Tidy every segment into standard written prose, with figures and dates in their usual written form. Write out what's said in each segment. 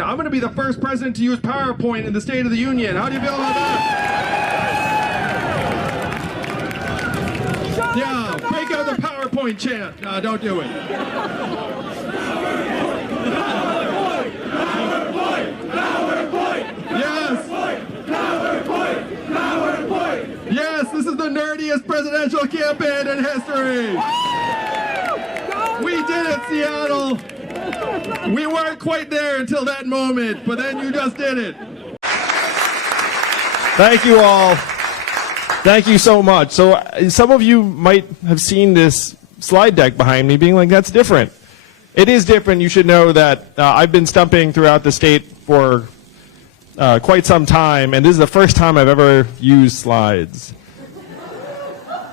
I'm going to be the first president to use PowerPoint in the State of the Union. How do you feel about that? Yeah, break out the PowerPoint chant. No, don't do it. Yes. Yes, this is the nerdiest presidential campaign in history. We did it, Seattle. We weren't quite there until that moment, but then you just did it. Thank you all. Thank you so much. So some of you might have seen this slide deck behind me being like, that's different. It is different. You should know that I've been stumping throughout the state for quite some time, and this is the first time I've ever used slides.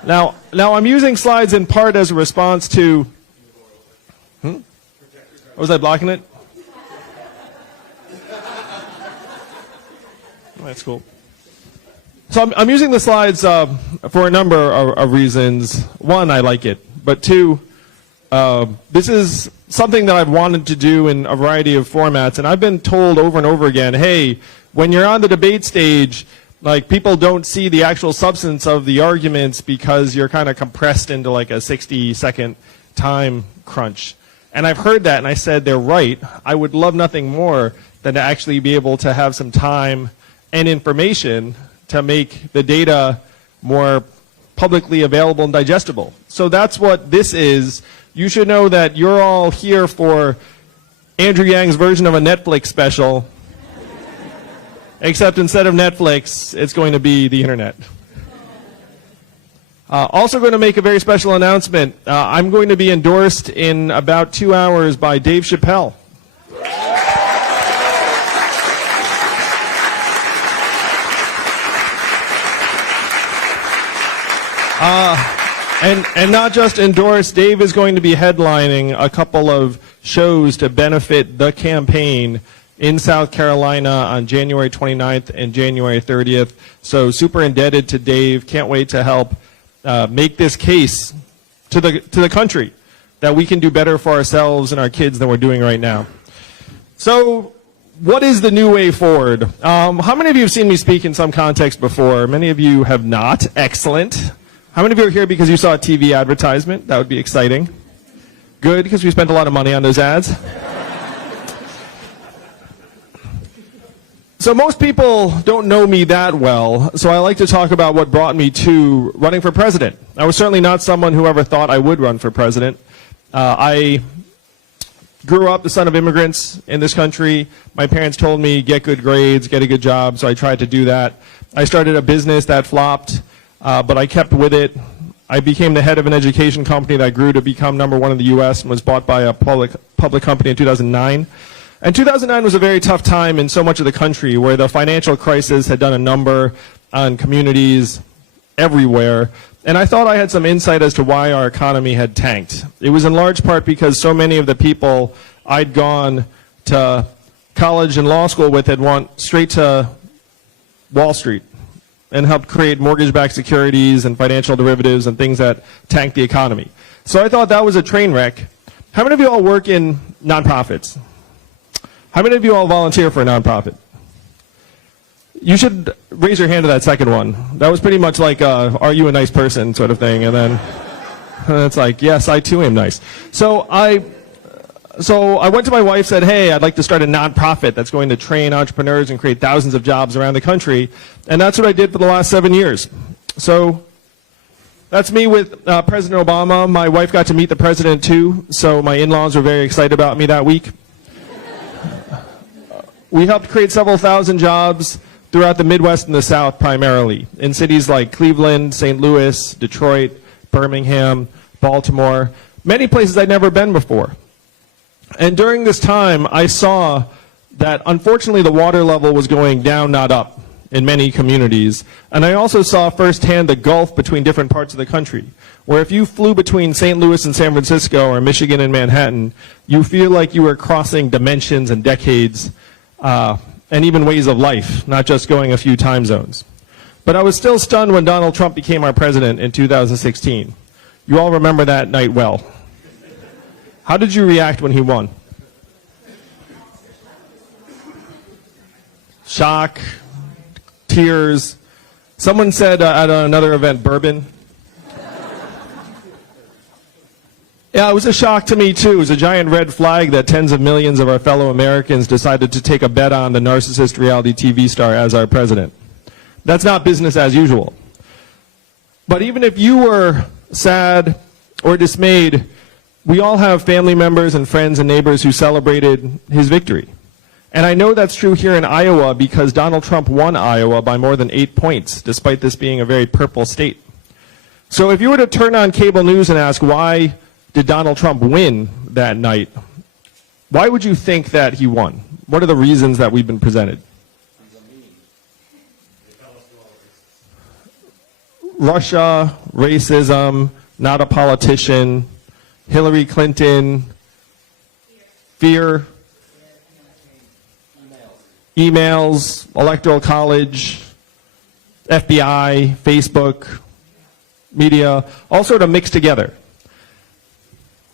Now I'm using slides in part as a response to... Was I blocking it? Oh, that's cool. So I'm using the slides for a number of reasons. One, I like it. But two, this is something that I've wanted to do in a variety of formats. And I've been told over and over again, hey, when you're on the debate stage, like, people don't see the actual substance of the arguments because you're kind of compressed into like a 60-second time crunch. And I've heard that, and I said, they're right. I would love nothing more than to actually be able to have some time and information to make the data more publicly available and digestible. So that's what this is. You should know that you're all here for Andrew Yang's version of a Netflix special, except instead of Netflix, it's going to be the internet. Also going to make a very special announcement. I'm going to be endorsed in about 2 hours by Dave Chappelle. And not just endorsed, Dave is going to be headlining a couple of shows to benefit the campaign in South Carolina on January 29th and January 30th. So super indebted to Dave. Can't wait to help make this case to the country that we can do better for ourselves and our kids than we're doing right now. So what is the new way forward? How many of you have seen me speak in some context before? Many of you have not. Excellent. How many of you are here because you saw a TV advertisement? That would be exciting. Good, because we spent a lot of money on those ads. So most people don't know me that well, so I like to talk about what brought me to running for president. I was certainly not someone who ever thought I would run for president. I grew up the son of immigrants in this country. My parents told me, get good grades, get a good job, so I tried to do that. I started a business that flopped, but I kept with it. I became the head of an education company that grew to become #1 in the U.S. and was bought by a public company in 2009. And 2009 was a very tough time in so much of the country, where the financial crisis had done a number on communities everywhere. And I thought I had some insight as to why our economy had tanked. It was in large part because so many of the people I'd gone to college and law school with had went straight to Wall Street and helped create mortgage-backed securities and financial derivatives and things that tanked the economy. So I thought that was a train wreck. How many of you all work in nonprofits? How many of you all volunteer for a nonprofit? You should raise your hand to that second one. That was pretty much like, are you a nice person sort of thing, and then it's like, yes, I too am nice. So I went to my wife, said, hey, I'd like to start a nonprofit that's going to train entrepreneurs and create thousands of jobs around the country, and that's what I did for the last 7 years. So that's me with President Obama. My wife got to meet the president too, so my in-laws were very excited about me that week. We helped create several thousand jobs throughout the Midwest and the South primarily, in cities like Cleveland, St. Louis, Detroit, Birmingham, Baltimore, many places I'd never been before. And during this time, I saw that unfortunately the water level was going down, not up, in many communities. And I also saw firsthand the gulf between different parts of the country, where if you flew between St. Louis and San Francisco or Michigan and Manhattan, you feel like you were crossing dimensions and decades and even ways of life, not just going a few time zones. But I was still stunned when Donald Trump became our president in 2016. You all remember that night well. How did you react when he won? shock, tears. Someone said at another event, bourbon. Yeah, it was a shock to me too. It was a giant red flag that tens of millions of our fellow Americans decided to take a bet on the narcissist reality TV star as our president. That's not business as usual. But even if you were sad or dismayed, we all have family members and friends and neighbors who celebrated his victory. And I know that's true here in Iowa because Donald Trump won Iowa by more than 8 points, despite this being a very purple state. So if you were to turn on cable news and ask why did Donald Trump win that night, why would you think that he won? What are the reasons that we've been presented? Russia, racism, not a politician, Hillary Clinton, fear, emails, electoral college, FBI, Facebook, media, all sort of mixed together.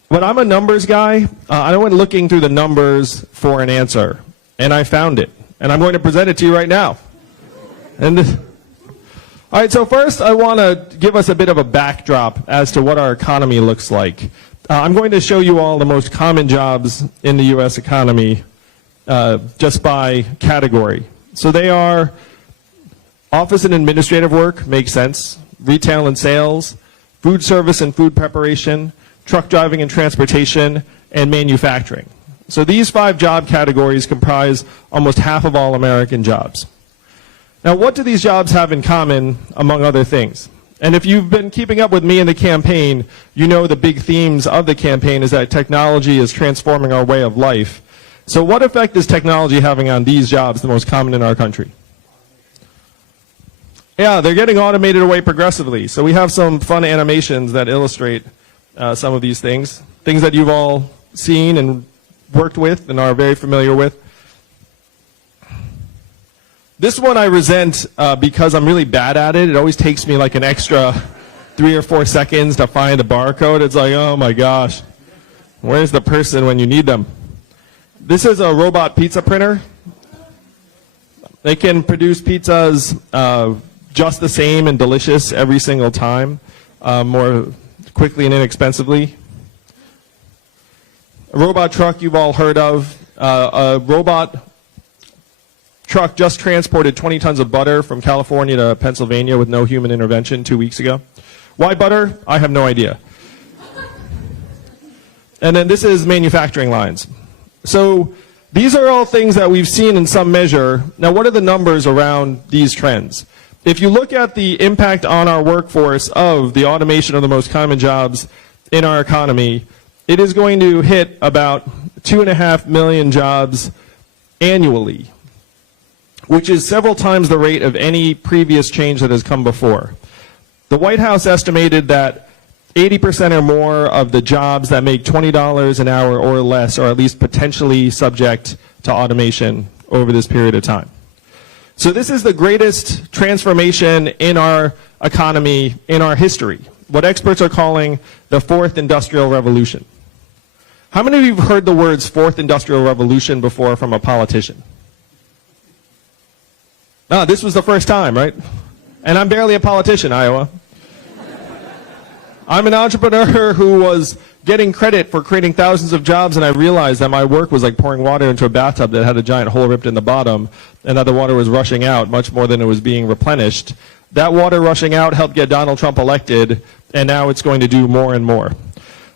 But I'm a numbers guy. I went looking through the numbers for an answer, and I found it. And I'm going to present it to you right now. And all right, so first I want to give us a bit of a backdrop as to what our economy looks like. I'm going to show you all the most common jobs in the U.S. economy just by category. So they are office and administrative work, makes sense, retail and sales, food service and food preparation, truck driving and transportation, and manufacturing. So these 5 job categories comprise almost half of all American jobs. Now, what do these jobs have in common, among other things? And if you've been keeping up with me in the campaign, you know the big themes of the campaign is that technology is transforming our way of life. So what effect is technology having on these jobs, the most common in our country? Yeah, they're getting automated away progressively. So we have some fun animations that illustrate some of these things that you've all seen and worked with and are very familiar with. This one I resent because I'm really bad at it. It always takes me like an extra 3 or 4 seconds to find the barcode. It's like, oh my gosh, where's the person when you need them? This is a robot pizza printer. They can produce pizzas just the same and delicious every single time, more quickly and inexpensively. A robot truck you've all heard of. A robot truck just transported 20 tons of butter from California to Pennsylvania with no human intervention 2 weeks ago. Why butter? I have no idea. And then this is manufacturing lines. So these are all things that we've seen in some measure. Now, what are the numbers around these trends? If you look at the impact on our workforce of the automation of the most common jobs in our economy, it is going to hit about 2.5 million jobs annually, which is several times the rate of any previous change that has come before. The White House estimated that 80% or more of the jobs that make $20 an hour or less are at least potentially subject to automation over this period of time. So this is the greatest transformation in our economy in our history, what experts are calling the 4th Industrial Revolution. How many of you have heard the words 4th Industrial Revolution before from a politician? No, this was the first time, right? And I'm barely a politician, Iowa. I'm an entrepreneur who was getting credit for creating thousands of jobs, and I realized that my work was like pouring water into a bathtub that had a giant hole ripped in the bottom, and that the water was rushing out much more than it was being replenished. That water rushing out helped get Donald Trump elected, and now it's going to do more and more.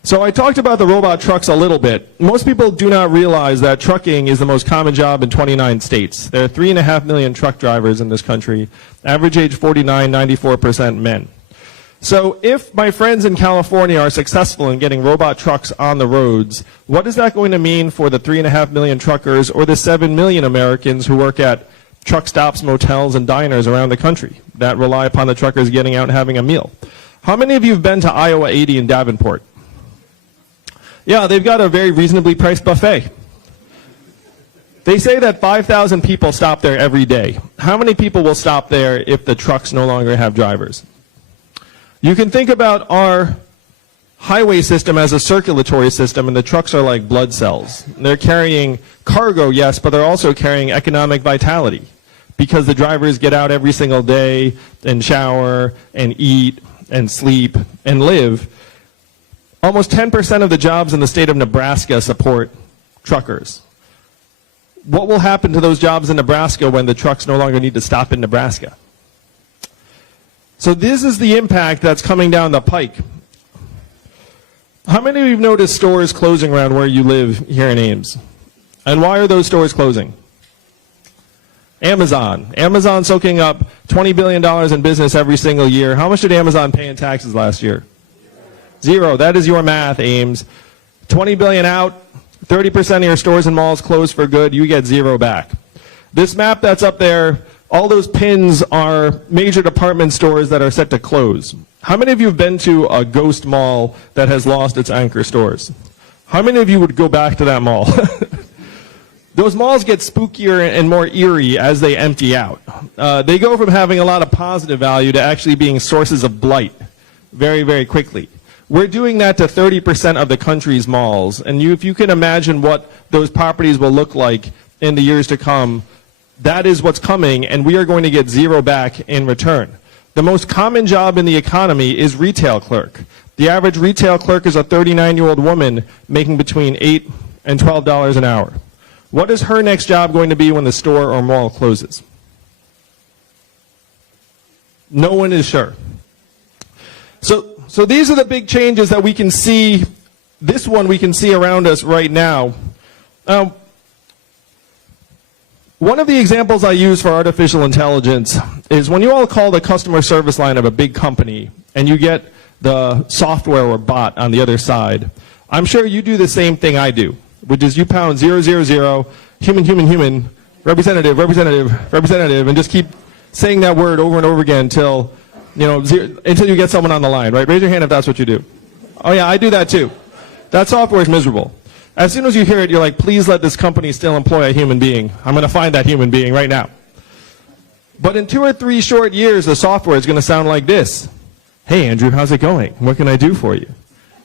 So I talked about the robot trucks a little bit. Most people do not realize that trucking is the most common job in 29 states. There are 3.5 million truck drivers in this country, average age 49, 94% men. So if my friends in California are successful in getting robot trucks on the roads, what is that going to mean for the 3.5 million truckers or the 7 million Americans who work at truck stops, motels, and diners around the country that rely upon the truckers getting out and having a meal? How many of you have been to Iowa 80 in Davenport? Yeah, they've got a very reasonably priced buffet. They say that 5,000 people stop there every day. How many people will stop there if the trucks no longer have drivers? You can think about our highway system as a circulatory system, and the trucks are like blood cells. They're carrying cargo, yes, but they're also carrying economic vitality. because the drivers get out every single day and shower and eat and sleep and live. Almost 10% of the jobs in the state of Nebraska support truckers. What will happen to those jobs in Nebraska when the trucks no longer need to stop in Nebraska? So this is the impact that's coming down the pike. How many of you have noticed stores closing around where you live here in Ames? And why are those stores closing? Amazon. Amazon soaking up $20 billion in business every single year. How much did Amazon pay in taxes last year? Zero. That is your math, Ames. 20 billion out, 30% of your stores and malls closed for good, you get zero back. This map that's up there, all those pins are major department stores that are set to close. How many of you have been to a ghost mall that has lost its anchor stores? How many of you would go back to that mall? Those malls get spookier and more eerie as they empty out. They go from having a lot of positive value to actually being sources of blight very, very quickly. We're doing that to 30% of the country's malls. And if you can imagine what those properties will look like in the years to come, that is what's coming, and we are going to get zero back in return. The most common job in the economy is retail clerk. The average retail clerk is a 39-year-old woman making between $8 and $12 an hour. What is her next job going to be when the store or mall closes? No one is sure. So these are the big changes that we can see. This one we can see around us right now. One of the examples I use for artificial intelligence is when you all call the customer service line of a big company and you get the software or bot on the other side. I'm sure you do the same thing I do, which is you pound 000, human, representative, and just keep saying that word over and over again until you get someone on the line, right? Raise your hand if that's what you do. Oh yeah, I do that too. That software is miserable. As soon as you hear it, you're like, please let this company still employ a human being. I'm going to find that human being right now. But in 2 or 3 short years, the software is going to sound like this. Hey, Andrew, how's it going? What can I do for you?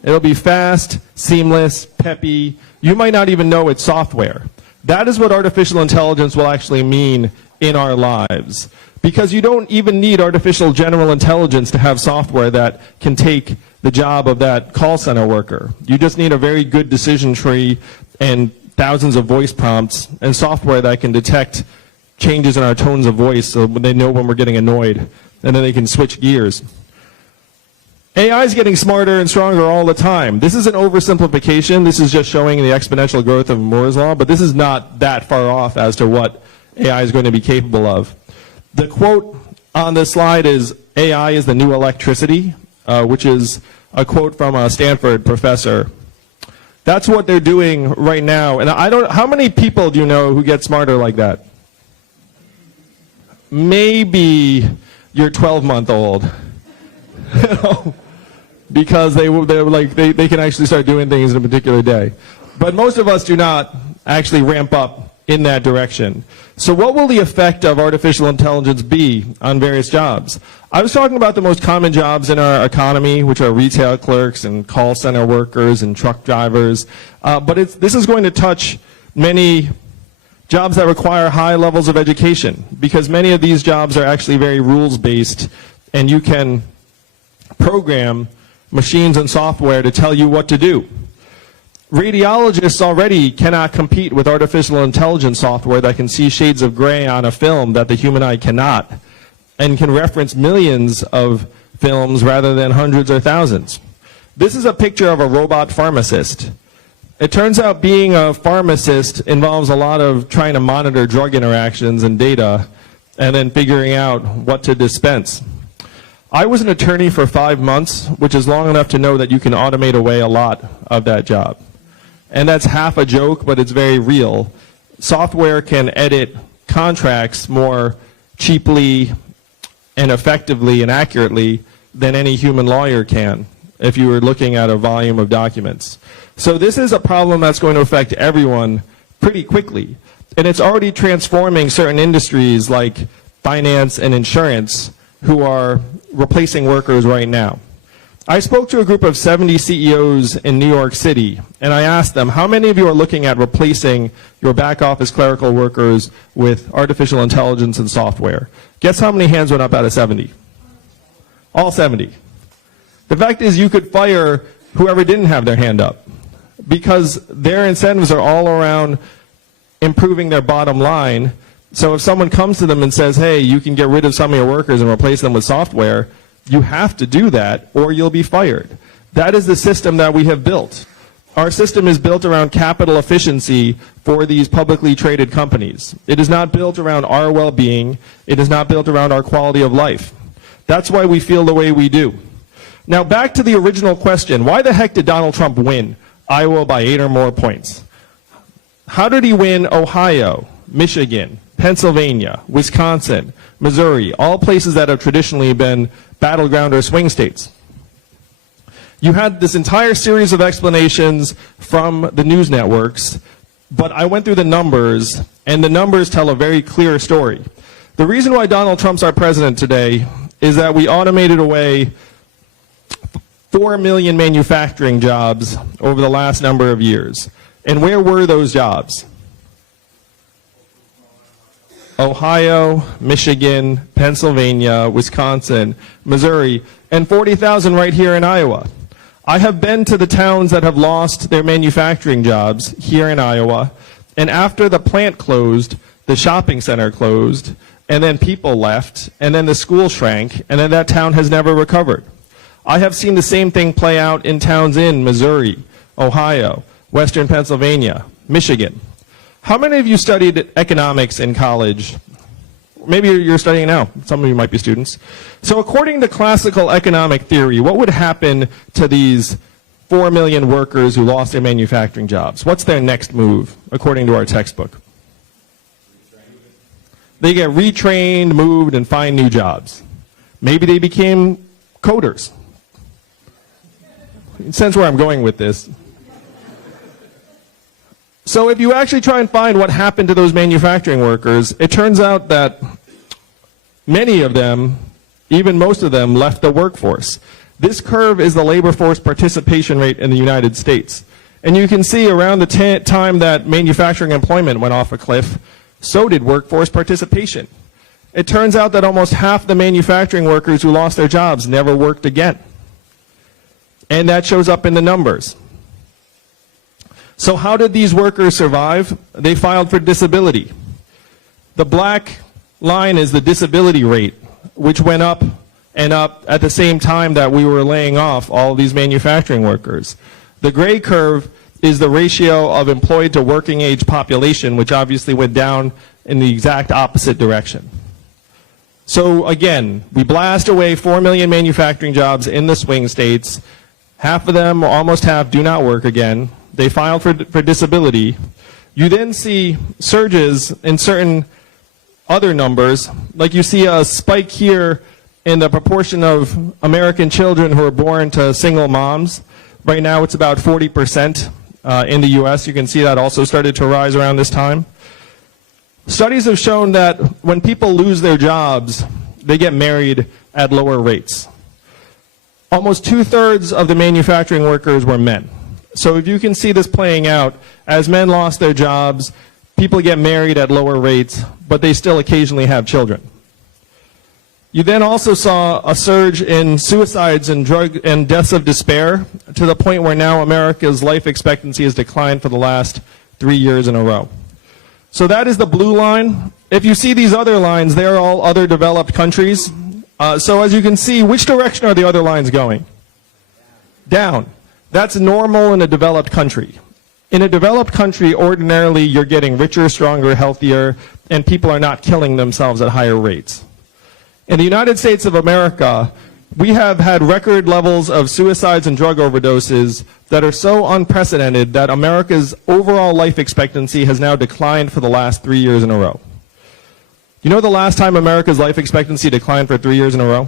It'll be fast, seamless, peppy. You might not even know it's software. That is what artificial intelligence will actually mean in our lives. Because you don't even need artificial general intelligence to have software that can take the job of that call center worker. You just need a very good decision tree and thousands of voice prompts and software that can detect changes in our tones of voice so they know when we're getting annoyed, and then they can switch gears. AI is getting smarter and stronger all the time. This is an oversimplification. This is just showing the exponential growth of Moore's law, but this is not that far off as to what AI is going to be capable of. The quote on this slide is, AI is the new electricity, which is a quote from a Stanford professor. That's what they're doing right now. And how many people do you know who get smarter like that? Maybe your 12-month-old. Because they can actually start doing things in a particular day. But most of us do not actually ramp up in that direction. So what will the effect of artificial intelligence be on various jobs? I was talking about the most common jobs in our economy, which are retail clerks and call center workers and truck drivers. But this is going to touch many jobs that require high levels of education, because many of these jobs are actually very rules-based, and you can program machines and software to tell you what to do. Radiologists already cannot compete with artificial intelligence software that can see shades of gray on a film that the human eye cannot, and can reference millions of films rather than hundreds or thousands. This is a picture of a robot pharmacist. It turns out being a pharmacist involves a lot of trying to monitor drug interactions and data, and then figuring out what to dispense. I was an attorney for 5 months, which is long enough to know that you can automate away a lot of that job. And that's half a joke, but it's very real. Software can edit contracts more cheaply and effectively and accurately than any human lawyer can if you were looking at a volume of documents. So this is a problem that's going to affect everyone pretty quickly. And it's already transforming certain industries like finance and insurance, who are replacing workers right now. I spoke to a group of 70 CEOs in New York City, and I asked them, how many of you are looking at replacing your back office clerical workers with artificial intelligence and software? Guess how many hands went up out of 70? All 70. The fact is you could fire whoever didn't have their hand up, because their incentives are all around improving their bottom line. So if someone comes to them and says, hey, you can get rid of some of your workers and replace them with software, you have to do that or you'll be fired. That is the system that we have built. Our system is built around capital efficiency for these publicly traded companies. It is not built around our well-being. It is not built around our quality of life. That's why we feel the way we do. Now back to the original question, why the heck did Donald Trump win Iowa by 8 or more points? How did he win Ohio, Michigan, Pennsylvania, Wisconsin, Missouri, all places that have traditionally been battleground or swing states? You had this entire series of explanations from the news networks, but I went through the numbers, and the numbers tell a very clear story. The reason why Donald Trump's our president today is that we automated away 4 million manufacturing jobs over the last number of years. And where were those jobs? Ohio, Michigan, Pennsylvania, Wisconsin, Missouri, and 40,000 right here in Iowa. I have been to the towns that have lost their manufacturing jobs here in Iowa, and after the plant closed, the shopping center closed, and then people left, and then the school shrank, and then that town has never recovered. I have seen the same thing play out in towns in Missouri, Ohio, Western Pennsylvania, Michigan. How many of you studied economics in college? Maybe you're studying now. Some of you might be students. So according to classical economic theory, what would happen to these 4 million workers who lost their manufacturing jobs? What's their next move, according to our textbook? They get retrained, moved, and find new jobs. Maybe they became coders. Sense where I'm going with this. So if you actually try and find what happened to those manufacturing workers, it turns out that many of them, even most of them, left the workforce. This curve is the labor force participation rate in the United States. And you can see around the time that manufacturing employment went off a cliff, so did workforce participation. It turns out that almost half the manufacturing workers who lost their jobs never worked again. And that shows up in the numbers. So how did these workers survive? They filed for disability. The black line is the disability rate, which went up and up at the same time that we were laying off all of these manufacturing workers. The gray curve is the ratio of employed to working age population, which obviously went down in the exact opposite direction. So again, we blast away 4 million manufacturing jobs in the swing states. Half of them, almost half, do not work again. They filed for disability. You then see surges in certain other numbers, like you see a spike here in the proportion of American children who are born to single moms. Right now it's about 40% in the US. You can see that also started to rise around this time. Studies have shown that when people lose their jobs, they get married at lower rates. Almost 2/3 of the manufacturing workers were men. So if you can see this playing out, as men lost their jobs, people get married at lower rates, but they still occasionally have children. You then also saw a surge in suicides and drug and deaths of despair, to the point where now America's life expectancy has declined for the last 3 years in a row. So that is the blue line. If you see these other lines, they are all other developed countries. So as you can see, which direction are the other lines going? Down. That's normal in a developed country. In a developed country, ordinarily you're getting richer, stronger, healthier, and people are not killing themselves at higher rates. In the United States of America, we have had record levels of suicides and drug overdoses that are so unprecedented that America's overall life expectancy has now declined for the last 3 years in a row. You know the last time America's life expectancy declined for 3 years in a row?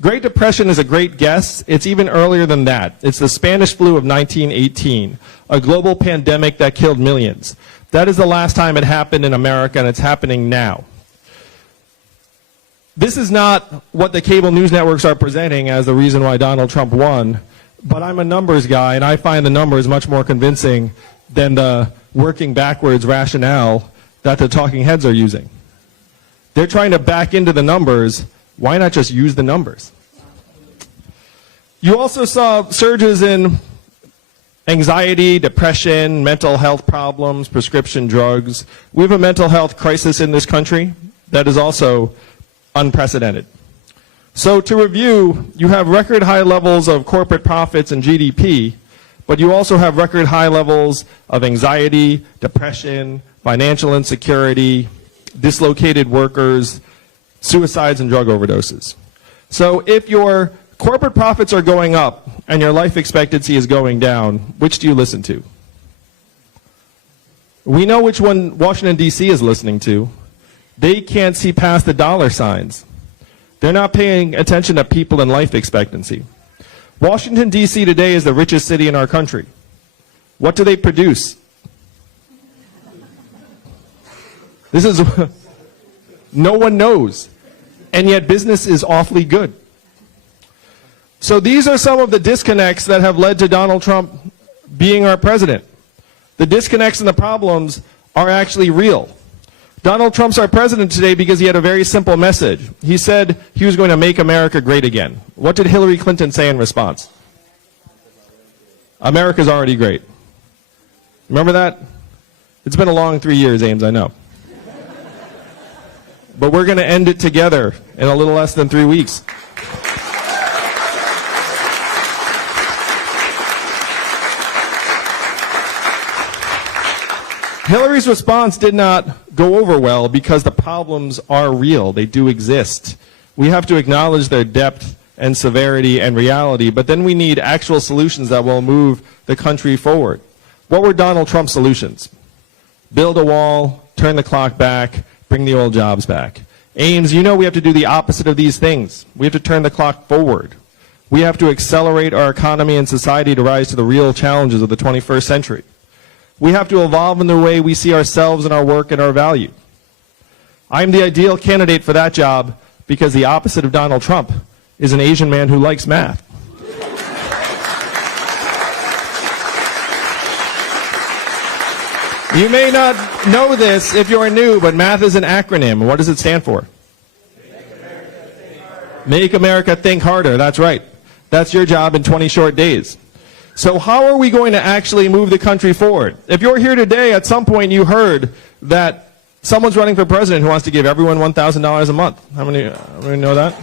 Great Depression is a great guess. It's even earlier than that. It's the Spanish flu of 1918, a global pandemic that killed millions. That is the last time it happened in America, and it's happening now. This is not what the cable news networks are presenting as the reason why Donald Trump won, but I'm a numbers guy, and I find the numbers much more convincing than the working backwards rationale that the talking heads are using. They're trying to back into the numbers. Why not just use the numbers? You also saw surges in anxiety, depression, mental health problems, prescription drugs. We have a mental health crisis in this country that is also unprecedented. So to review, you have record high levels of corporate profits and GDP, but you also have record high levels of anxiety, depression, financial insecurity, dislocated workers, suicides, and drug overdoses. So if your corporate profits are going up and your life expectancy is going down, which do you listen to? We know which one Washington, D.C. is listening to. They can't see past the dollar signs. They're not paying attention to people and life expectancy. Washington, D.C. today is the richest city in our country. What do they produce? This is, no one knows. And yet business is awfully good. So these are some of the disconnects that have led to Donald Trump being our president. The disconnects and the problems are actually real. Donald Trump's our president today because he had a very simple message. He said he was going to make America great again. What did Hillary Clinton say in response? America's already great. Remember that? It's been a long 3 years, Ames, I know. But we're going to end it together in a little less than 3 weeks. Hillary's response did not go over well because the problems are real. They do exist. We have to acknowledge their depth and severity and reality, but then we need actual solutions that will move the country forward. What were Donald Trump's solutions? Build a wall, turn the clock back, bring the old jobs back. Ames, you know we have to do the opposite of these things. We have to turn the clock forward. We have to accelerate our economy and society to rise to the real challenges of the 21st century. We have to evolve in the way we see ourselves and our work and our value. I'm the ideal candidate for that job because the opposite of Donald Trump is an Asian man who likes math. You may not know this if you're new, but math is an acronym. What does it stand for? Make America think harder. That's right. That's your job in 20 short days. So how are we going to actually move the country forward? If you're here today, at some point you heard that someone's running for president who wants to give everyone $1,000 a month. How many know that?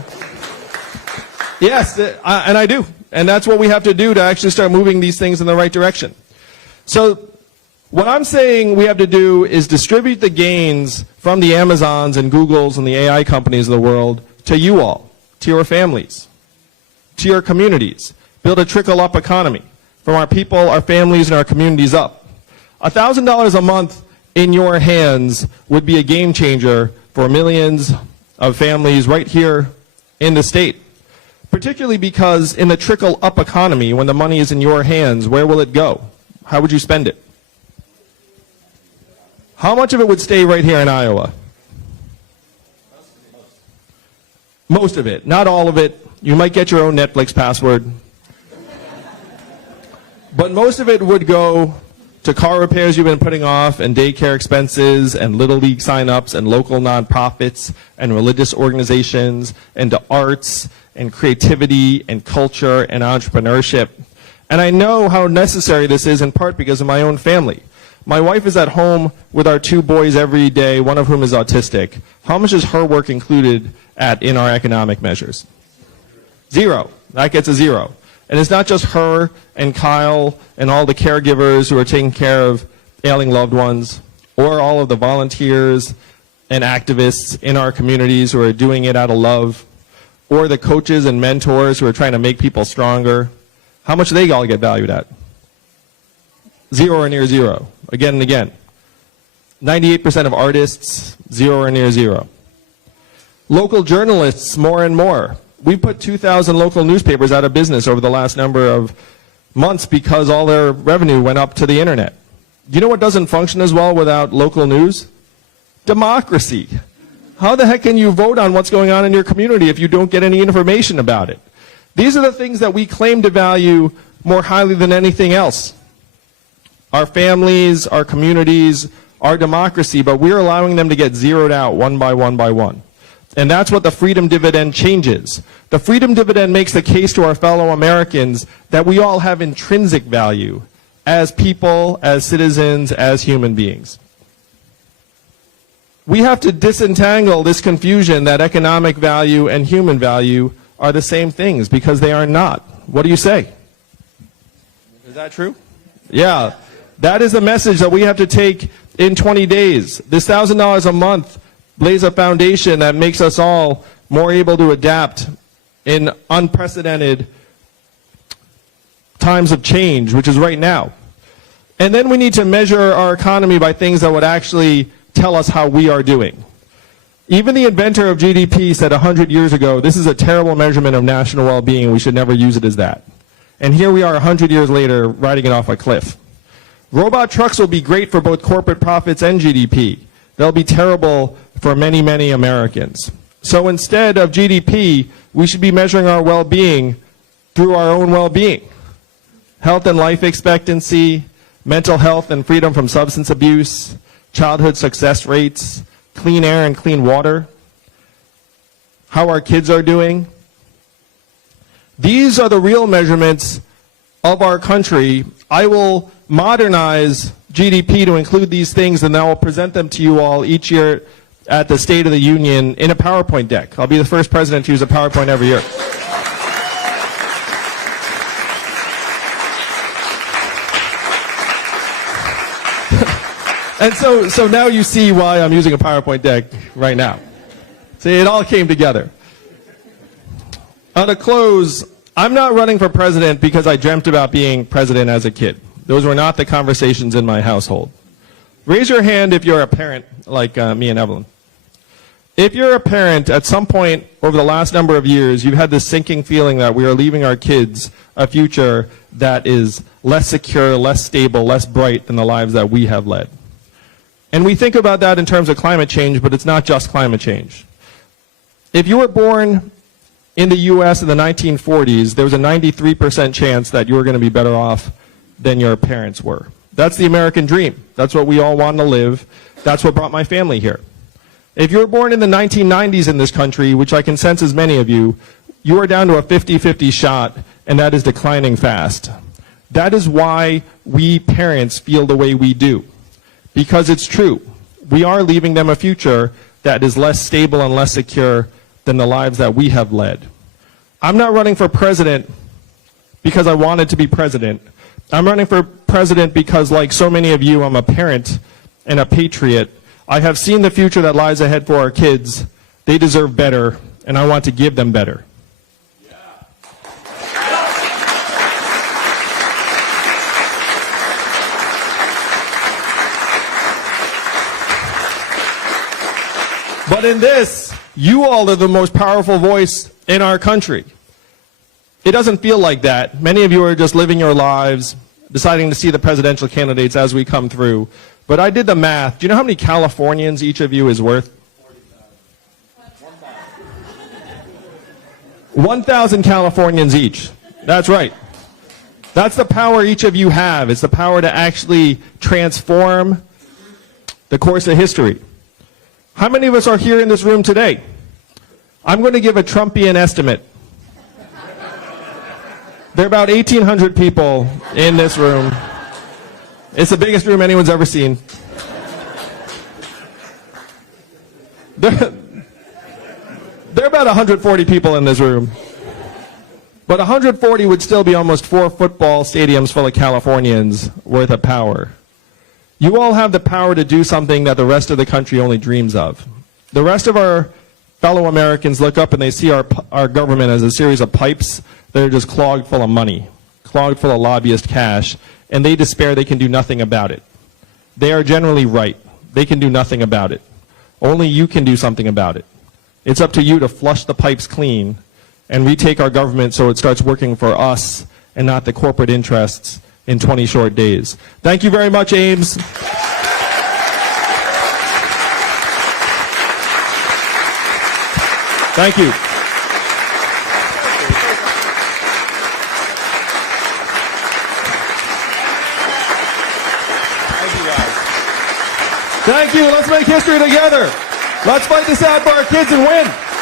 Yes, and I do. And that's what we have to do to actually start moving these things in the right direction. So what I'm saying we have to do is distribute the gains from the Amazons and Googles and the AI companies of the world to you all, to your families, to your communities. Build a trickle-up economy from our people, our families, and our communities up. $1,000 a month in your hands would be a game changer for millions of families right here in the state. Particularly because in the trickle-up economy, when the money is in your hands, where will it go? How would you spend it? How much of it would stay right here in Iowa? Most of it, not all of it. You might get your own Netflix password. But most of it would go to car repairs you've been putting off, and daycare expenses, and Little League sign-ups, and local nonprofits, and religious organizations, and to arts, and creativity, and culture, and entrepreneurship. And I know how necessary this is in part because of my own family. My wife is at home with our 2 boys every day, one of whom is autistic. How much is her work included in our economic measures? 0. That gets a 0. And it's not just her and Kyle and all the caregivers who are taking care of ailing loved ones, or all of the volunteers and activists in our communities who are doing it out of love, or the coaches and mentors who are trying to make people stronger. How much do they all get valued at? 0 or near 0, again and again. 98% of artists, 0 or near 0. Local journalists, more and more. We put 2,000 local newspapers out of business over the last number of months because all their revenue went up to the internet. Do you know what doesn't function as well without local news? Democracy. How the heck can you vote on what's going on in your community if you don't get any information about it? These are the things that we claim to value more highly than anything else. Our families, our communities, our democracy, but we're allowing them to get zeroed out one by one by one. And that's what the freedom dividend changes. The freedom dividend makes the case to our fellow Americans that we all have intrinsic value as people, as citizens, as human beings. We have to disentangle this confusion that economic value and human value are the same things, because they are not. What do you say? Is that true? Yeah. That is the message that we have to take in 20 days. This $1,000 a month lays a foundation that makes us all more able to adapt in unprecedented times of change, which is right now. And then we need to measure our economy by things that would actually tell us how we are doing. Even the inventor of GDP said 100 years ago, this is a terrible measurement of national well-being, we should never use it as that. And here we are 100 years later, riding it off a cliff. Robot trucks will be great for both corporate profits and GDP. They'll be terrible for many, many Americans. So instead of GDP, we should be measuring our well-being through our own well-being. Health and life expectancy, mental health and freedom from substance abuse, childhood success rates, clean air and clean water, how our kids are doing. These are the real measurements of our country. I will modernize GDP to include these things, and I will present them to you all each year at the State of the Union in a PowerPoint deck. I'll be the first president to use a PowerPoint every year. And so now you see why I'm using a PowerPoint deck right now. See, it all came together. To close, I'm not running for president because I dreamt about being president as a kid. Those were not the conversations in my household. Raise your hand if you're a parent like me and Evelyn. If you're a parent, at some point over the last number of years, you've had this sinking feeling that we are leaving our kids a future that is less secure, less stable, less bright than the lives that we have led. And we think about that in terms of climate change, but it's not just climate change. If you were born in the U.S. in the 1940s, there was a 93% chance that you were going to be better off than your parents were. That's the American dream. That's what we all want to live. That's what brought my family here. If you were born in the 1990s in this country, which I can sense as many of you, you are down to a 50-50 shot, and that is declining fast. That is why we parents feel the way we do. Because it's true. We are leaving them a future that is less stable and less secure than the lives that we have led. I'm not running for president because I wanted to be president. I'm running for president because, like so many of you, I'm a parent and a patriot. I have seen the future that lies ahead for our kids. They deserve better, and I want to give them better. But in this, you all are the most powerful voice in our country. It doesn't feel like that. Many of you are just living your lives, deciding to see the presidential candidates as we come through. But I did the math. Do you know how many Californians each of you is worth? 1,000 Californians each. That's right. That's the power each of you have. It's the power to actually transform the course of history. How many of us are here in this room today? I'm going to give a Trumpian estimate. There are about 1,800 people in this room. It's the biggest room anyone's ever seen. There are about 140 people in this room. But 140 would still be almost 4 football stadiums full of Californians worth of power. You all have the power to do something that the rest of the country only dreams of. The rest of our fellow Americans look up and they see our government as a series of pipes that are just clogged full of money, clogged full of lobbyist cash, and they despair they can do nothing about it. They are generally right. They can do nothing about it. Only you can do something about it. It's up to you to flush the pipes clean and retake our government so it starts working for us and not the corporate interests in 20 short days. Thank you very much, Ames. Thank you. Thank you. Let's make history together. Let's fight this ad for our kids and win.